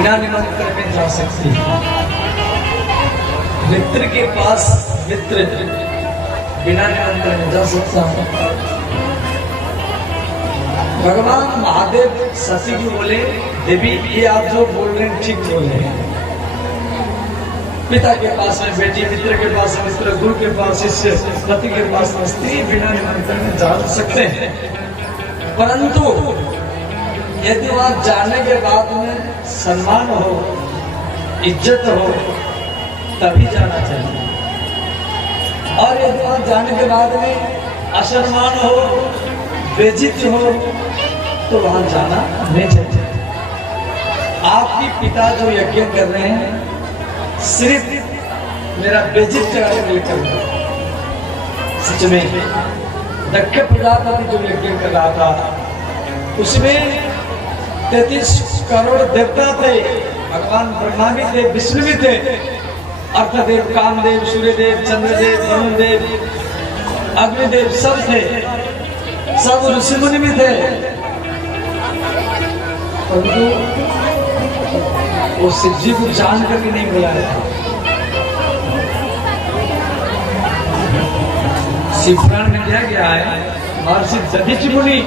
बिना निमंत्रण में जा सकती है। मित्र के पास मित्र बिना निमंत्रण में जा सकता है। भगवान महादेव सती को बोले, देवी ये आप जो बोल रहे हैं ठीक बोल रहे हैं। पिता के पास में बेटी, मित्र के पास मित्र, गुरु के पास शिष्य, पति के पास स्त्री बिना निमंत्रण में जा सकते हैं। परंतु यदि वहां जाने के बाद में सम्मान हो, इज्जत हो, तभी जाना चाहिए। और यदि वहां जाने के बाद में असम्मान हो, बेइज्जती हो, तो वहां जाना नहीं चाहिए। आपके पिता जो यज्ञ कर रहे हैं सिर्फ मेरा बेइज्जत कराने के लिए कर रहे हैं। सच में दक्ष प्रजापति जो यज्ञ कर रहा था उसमें 33 करोड़ देवता थे। भगवान ब्रह्मा भी थे, विष्णु भी थे, अर्थदेव, कामदेव, सूर्यदेव, चंद्रदेव, वरुणदेव, अग्निदेव सब थे, सब ऋषि मुनि भी थे। परंतु वो शिव जी को जान करके नहीं बुलाया था। शिव पुराण में दिया गया है, महर्षि दधीचि मुनि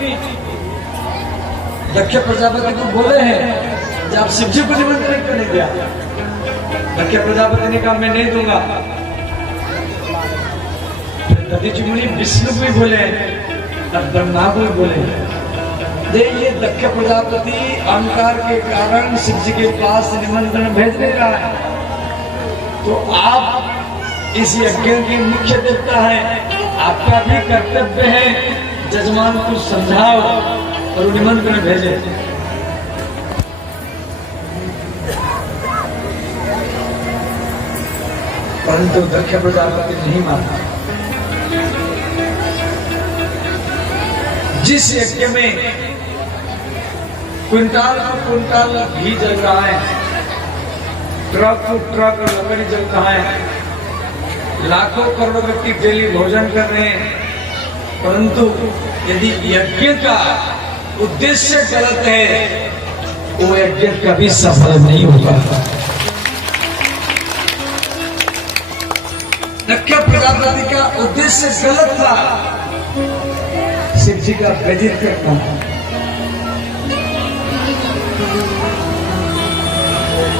दक्ष प्रजापति को बोले हैं जब शिव जी को निमंत्रण करने गया, दक्ष प्रजापति ने कहा मैं नहीं दूंगा। दधीचि मुनि विष्णु को भी बोले और ब्रह्मा को भी बोले। ये दक्ष प्रजापति अहंकार के कारण शिव जी के पास निमंत्रण भेजने का है। तो आप इस यज्ञ के मुख्य देवता हैं, आपका भी कर्तव्य है जजमान को समझाओ और निमंत्रण भेजे। परंतु दक्ष प्रजापति नहीं माना। जिस यज्ञ में क्विंटाल को क्विंटाल घी जल रहा है, ट्रक को ट्रक लकड़ी जल रहा है, लाखों करोड़ों व्यक्ति डेली भोजन कर रहे हैं, परंतु यदि यज्ञ का उद्देश्य गलत है वो यज्ञ कभी सफल नहीं होगा। दक्ष प्रजापति का उद्देश्य गलत था, शिव जी का बेइज्जत करना।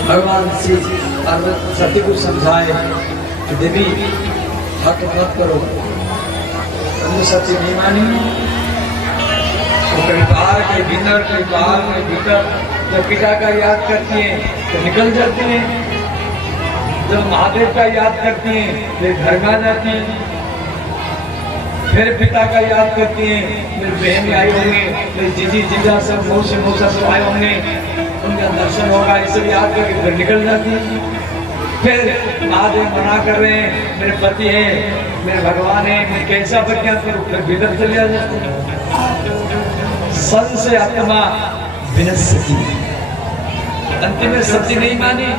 भगवान श्री पार्वती सती को समझाए कि देवी हक मत करो, परंतु सती नहीं मानी। तो कभी बाहर के भीतर, कभी बाहर के भीतर, जब पिता का याद करती है तो निकल जाती है, जब महादेव का याद करती है फिर घर में आ जाती है, फिर पिता का याद करती है, फिर बहन आई होंगे, फिर जीजी जीजा सब मौसी मौसा सब आए होंगे, उनका दर्शन होगा, इसे याद करके फिर निकल जाती है। फिर महादेव मना कर रहे हैं, मेरे पति है, मेरे भगवान है, मैं कैसा प्रज्ञात करूं, फिर भीतर चले आ जाते हैं। सन से आत्मा विनश्यति, अंतिम में सच्ची नहीं मानी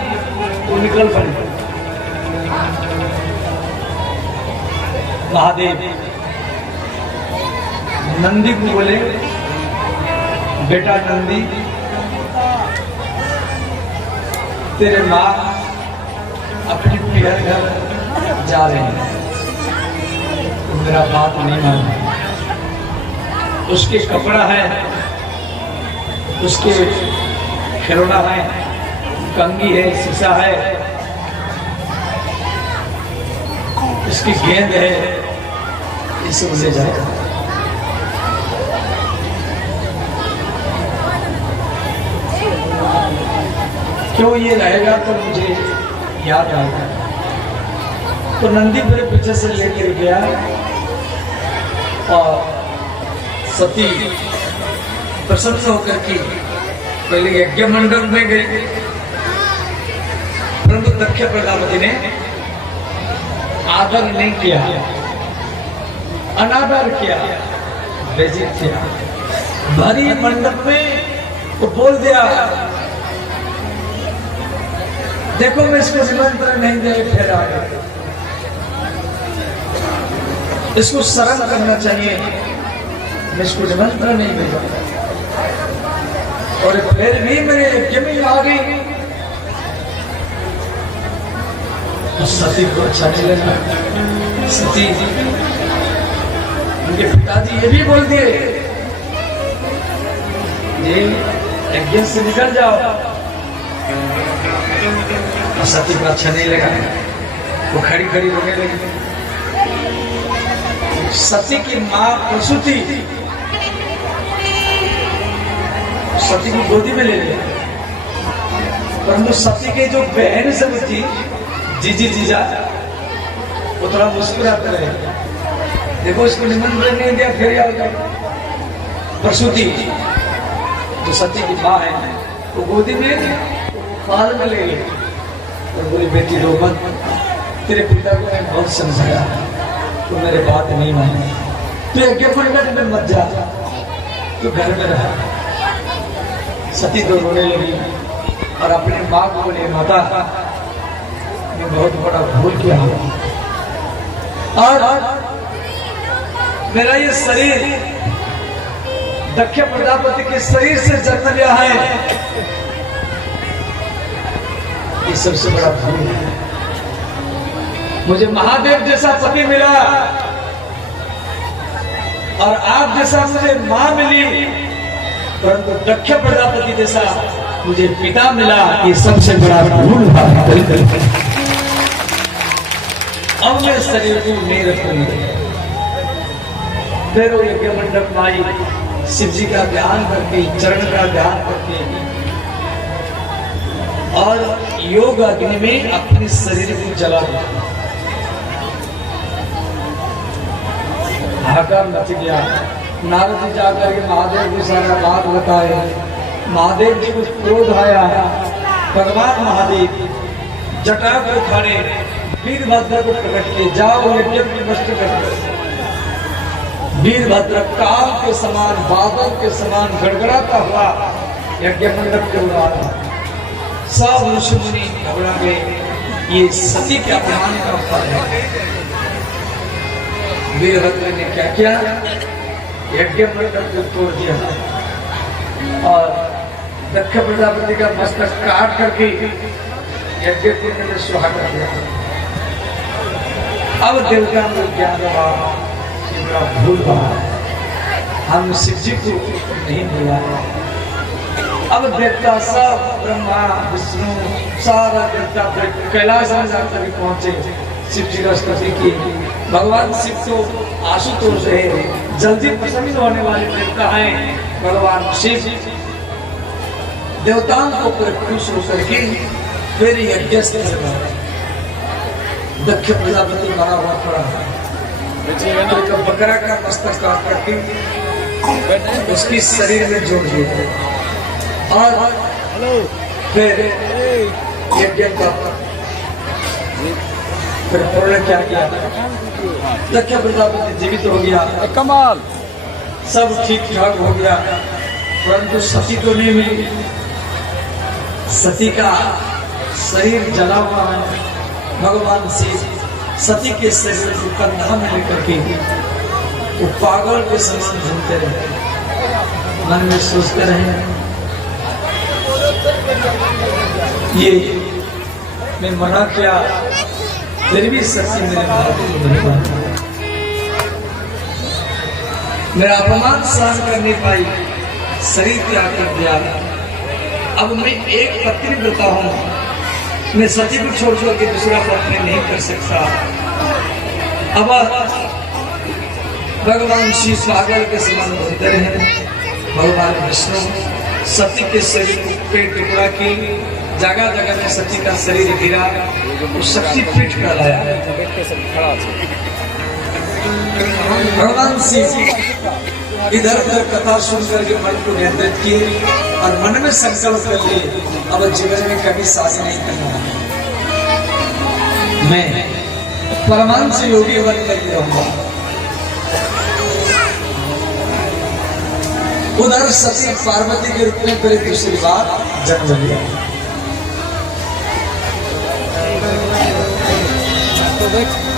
तो निकल पड़ी। महादेव नंदी को बोले, बेटा नंदी तेरे माँ अपनी पिया घर जा रहे हैं, मेरा बात नहीं माना। उसके कपड़ा है, उसके खिलौना है, कंगी है, शीशा है, उसकी गेंद है, इसे ले जाए। क्यों ये रहेगा तो मुझे याद आएगा। तो नंदी मेरे पीछे से लेकर गया और सती प्रसन्न होकर के पहले यज्ञ मंडप में गई, परंतु दक्ष प्रजापति ने आदर नहीं किया, अनादर किया, बेइज्जत किया। भरी मंडप में तो बोल दिया, देखो मैं इसको निमंत्रण नहीं दे, फिर आ गया। इसको शर्म करना चाहिए, मैं इसको निमंत्रण नहीं भेजा और फिर भी मेरे यज्ञ में आ गई। सती को अच्छा नहीं लगा। सती उनके पिताजी ये भी बोल दिए ये यज्ञ से निकल जाओ। और सती को अच्छा नहीं लगा, वो खड़ी खड़ी रोने लगी। सती की मां प्रसूति सती को गोदी में ले लिया, परंतु सती के जो बहन सब थी जीजी जीजा वो थोड़ा मुस्कुराते रहे। देखो इसको निमंत्रण नहीं दिया, फिर आ गया। प्रसूति जो सती की माँ है वो गोदी में पाल में ले गई और बोली बेटी रो मत, तेरे पिता को मैंने बहुत समझाया तो मेरे बात नहीं मानी, तू यज्ञ कुंड में मत जा, तू घर में रहा। सती तो रोने लगी और अपनी माँ को बोले माता मैं बहुत बड़ा भूल किया हूं और मेरा ये शरीर दक्ष प्रजापति के शरीर से जन्म लिया है, ये सबसे बड़ा भूल है। मुझे महादेव जैसा पति मिला और आप जैसा मुझे मां मिली, परंतु दक्ष प्रजापति जैसा मुझे पिता मिला, ये सबसे बड़ा भूल है। अब मैं शरीर को नहीं रखूंगी। फिर वो यज्ञ मंडप में आई, शिव जी का ध्यान करके, चरण का ध्यान करके और योग अग्नि में अपने शरीर को जला दिया। हाहाकार मच गया। नारद जी जाकर के महादेव को सारा बात बताए। महादेव जी को क्रोध आया। भगवान महादेव जटा को उठाने वीरभद्र को प्रकट किए, जाओ यज्ञ को नष्ट कर। वीरभद्र काल के समान, बादल के समान गड़गड़ाता हुआ यज्ञ मंडप के उड़ा। सब ऋषि मुनि घबरा गए, ये सती के अपमान का फल है। वीरभद्र ने क्या किया, यज्ञ मंडप को तोड़ दिया और दक्ष प्रजापति का मस्तक काट करके यज्ञ कुंड में सुहा कर दिया। अब देवता को ज्ञान हुआ भूल हुआ, हम शिव जी को नहीं भूला। अब देवता सब ब्रह्मा विष्णु सारा देवता कैलाश में जाकर पहुंचे, शिव जी का स्तुति की। भगवान शिव तो आशुतोष है, जल्दी प्रसन्न होने वाले देवता हैं भगवान शिव। देवताओं को खुश होकर के फिर यज्ञ दक्ष प्रजापति मरा हुआ पड़ा, तो बकरा का मस्तक काट करके उसकी शरीर में जोड़ दिया और फिर यज्ञ का फिर पूर्ण क्या किया, दक्ष प्रजापति जीवित हो गया। कमाल सब ठीक ठाक हो गया, परंतु सती तो नहीं मिली। सती का शरीर जला हुआ है। भगवान शिव सती के शरीर को कंधा में लेकर के वो पागल के समान घूमते रहे, मन में सोचते रहे ये मैं मना किया फिर भी सती मेरे भारत को नहीं मानता, मेरा अपमान सहन कर नहीं पाई, शरीर त्याग कर दिया। अब मैं एक पत्नी व्रता हूं, मैं सती को छोड़ छोड़ के दूसरा पत्नी नहीं कर सकता। अब भगवान शिव पागल के समान घूमते रहे। भगवान विष्णु सती के शरीर को पेट टुकड़ा की, जगह जगह में सती का शरीर गिरा, उस शक्ति पीठ कर लाया। भगवान शिव इधर उधर कथा सुनकर के मन को नियंत्रित किए और मन में संकल्प कर लिए अब जीवन में कभी सास नहीं करना, मैं परमांश योगी बन करके रहूंगा। उधर सती पार्वती के रूप में फिर दूसरी बार जन्म लिया।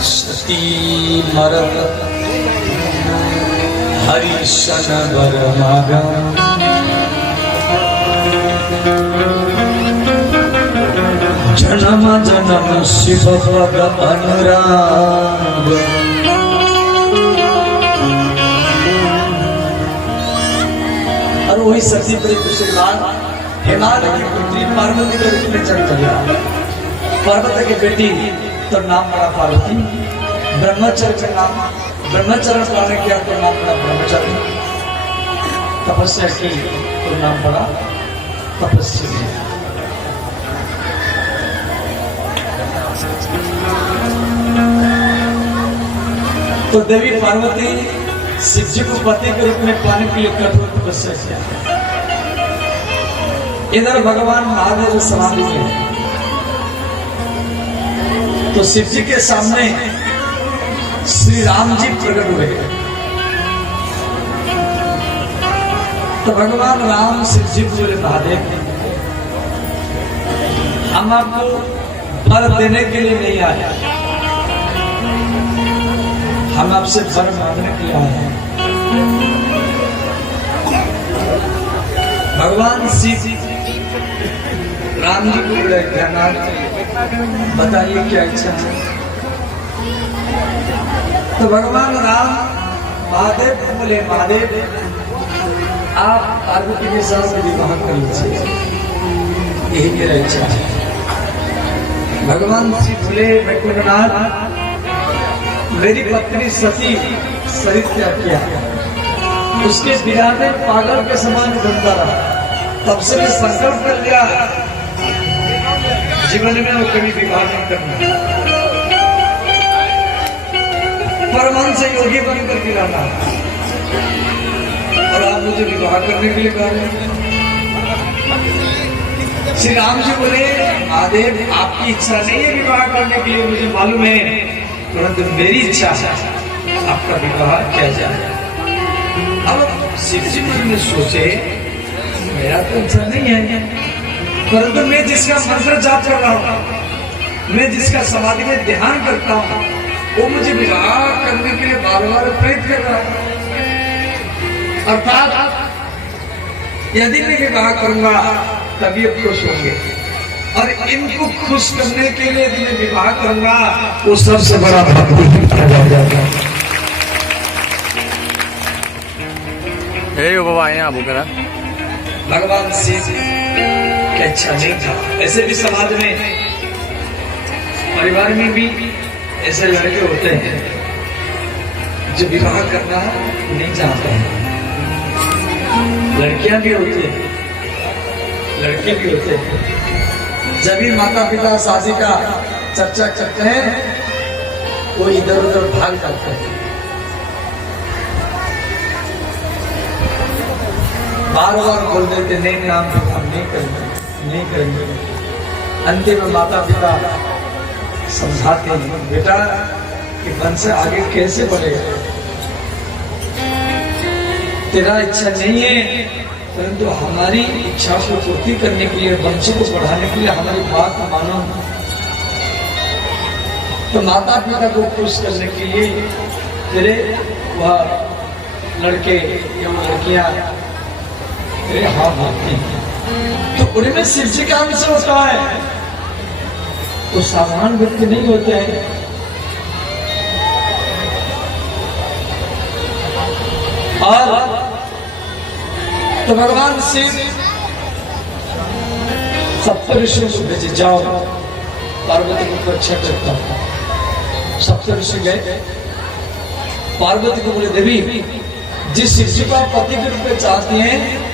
सती मरद हरिशन वर मागा जन्म जन्म शिव भग अनुराग। और वही सती प्रिय श्रीमान हिमालय की पुत्री पार्वती के रूप में जन्म लिया। पार्वती की बेटी तो नाम पड़ा पार्वती। ब्रह्मचर्य का नाम ब्रह्मचर्य पालन किया तो नाम पड़ा ब्रह्मचर्य। तपस्या की तो नाम पड़ा तपस्या। तो देवी पार्वती शिव जी को पति के रूप में पाने के लिए कठोर तपस्या किया। इधर भगवान महादेव समाधि में, तो शिव जी के सामने श्री राम जी प्रकट हुए। तो भगवान राम शिव जी को बोले महादेव, हम आपको वर देने के लिए नहीं आए, हम आपसे वर मांगने के लिए आए हैं। भगवान शिव राम जी को बोले बताइए क्या इच्छा है। तो भगवान राम महादेव को बोले महादेव आप पार्वती के साथ विवाह कर लीजिए, यही मेरा इच्छा है। भगवान शिव बोले वैकुंठनाथ मेरी पत्नी सती शरीर त्याग किया, उसके विवाह में पागल के समान घूमता रहा, तब से मैं संकल्प कर लिया जीवन में वो कभी विवाह नहीं करना, परमान से योगी बनकर के रहना। और आप मुझे विवाह करने के लिए कह रहे हैं। श्री राम जी बोले महादेव आपकी इच्छा नहीं है विवाह करने के लिए, मुझे मालूम है, परंतु मेरी इच्छा है आपका विवाह किया जाए। अब शिव जी मन में सोचे मेरा तो इच्छा नहीं है, परंतु मैं जिसका मंत्र जाप कर रहा हूँ, मैं जिसका समाधि में ध्यान करता हूँ, वो मुझे विवाह करने के लिए बार बार प्रेरित कर रहा है। अर्थात यदि मैं विवाह करूंगा तभी अब खुश होंगे, और इनको खुश करने के लिए यदि मैं विवाह करूंगा वो सबसे बड़ा भक्ति जाएगा। बाबा यहाँ बुकरा भगवान शिव की इच्छा नहीं था। ऐसे भी समाज में परिवार में भी ऐसे लड़के होते हैं जो विवाह करना नहीं चाहते हैं। लड़कियां भी होती है, लड़के भी होते हैं। जब भी माता पिता शादी का चर्चा करते हैं वो इधर उधर भाग जाते हैं, बार बार बोल देते नहीं नाम हम नहीं करेंगे, नहीं करेंगे। अंतिम में माता पिता समझाते हैं बेटा कि वंश आगे कैसे बढ़ेगा, तेरा इच्छा नहीं है, परंतु हमारी इच्छा को पूर्ति करने के लिए, वंश को बढ़ाने के लिए हमारी बात मानो। तो माता पिता को खुश करने के लिए तेरे वह लड़के या लड़कियां तेरे हाँ भागते हैं। तो उनमें शिव जी का अंश होता है, तो साधारण व्यक्ति नहीं होते हैं। और तो भगवान शिव सप्तऋषियों को भेजे जाओ पार्वती को परीक्षा करता हूं। सप्तऋषि गए, पार्वती को बोले देवी जिस शिव जी को आप पति के रूप में चाहती हैं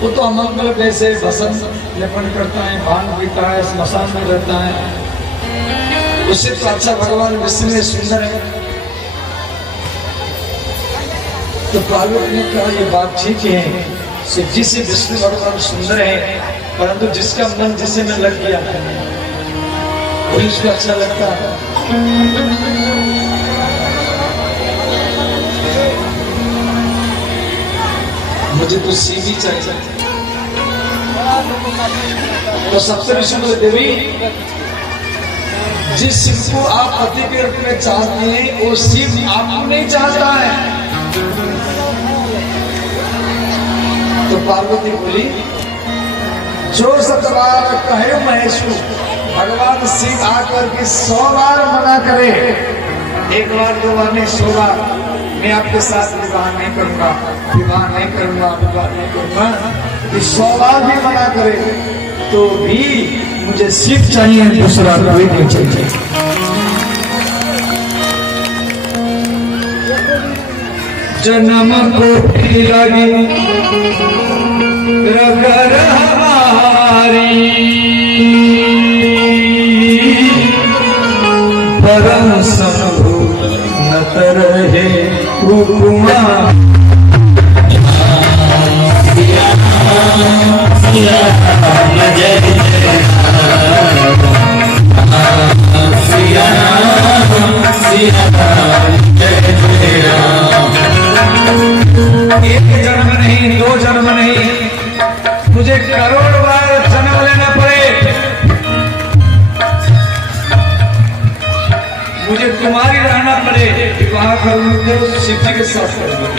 वो तो अमंगल वैसे भस्म लेपन करता है, भांग पीता है, स्मशान में रहता है, उससे तो अच्छा भगवान विष्णु सुंदर है। तो पार्वती ने कहा ये बात ठीक है, शिव जी से विष्णु भगवान सुंदर है, परंतु जिसका मन जिसे में लग गया वही उसको अच्छा लगता है। मुझे तो शिव ही चाहिए। तो सप्तऋषि बोले देवी जिस शिव को आप पति के रूप में चाहते हैं वो शिव आपको नहीं चाहता है। तो पार्वती बोली जो सतवार कहे महेशु भगवान शिव आकर के 100 बार मना करे, एक बार दो बार नहीं 100 बार, मैं आपके साथ विवाह नहीं करूंगा, विवाह नहीं करूंगा, विवाह नहीं करूंगा, ये 100 बार भी मना करे तो भी मुझे शिव चाहिए, दूसरा कोई नहीं चाहिए। जन्म को भी लगी रगर हमारी, परम शंभु नत रहे हुकुमा। एक जन्म नहीं, 2 जन्म नहीं, मुझे करोड़ बार जन्म लेना पड़े, मुझे तुम्हारी रहना पड़े, विवाह करूंगा तो शिव जी के साथ करूंगा।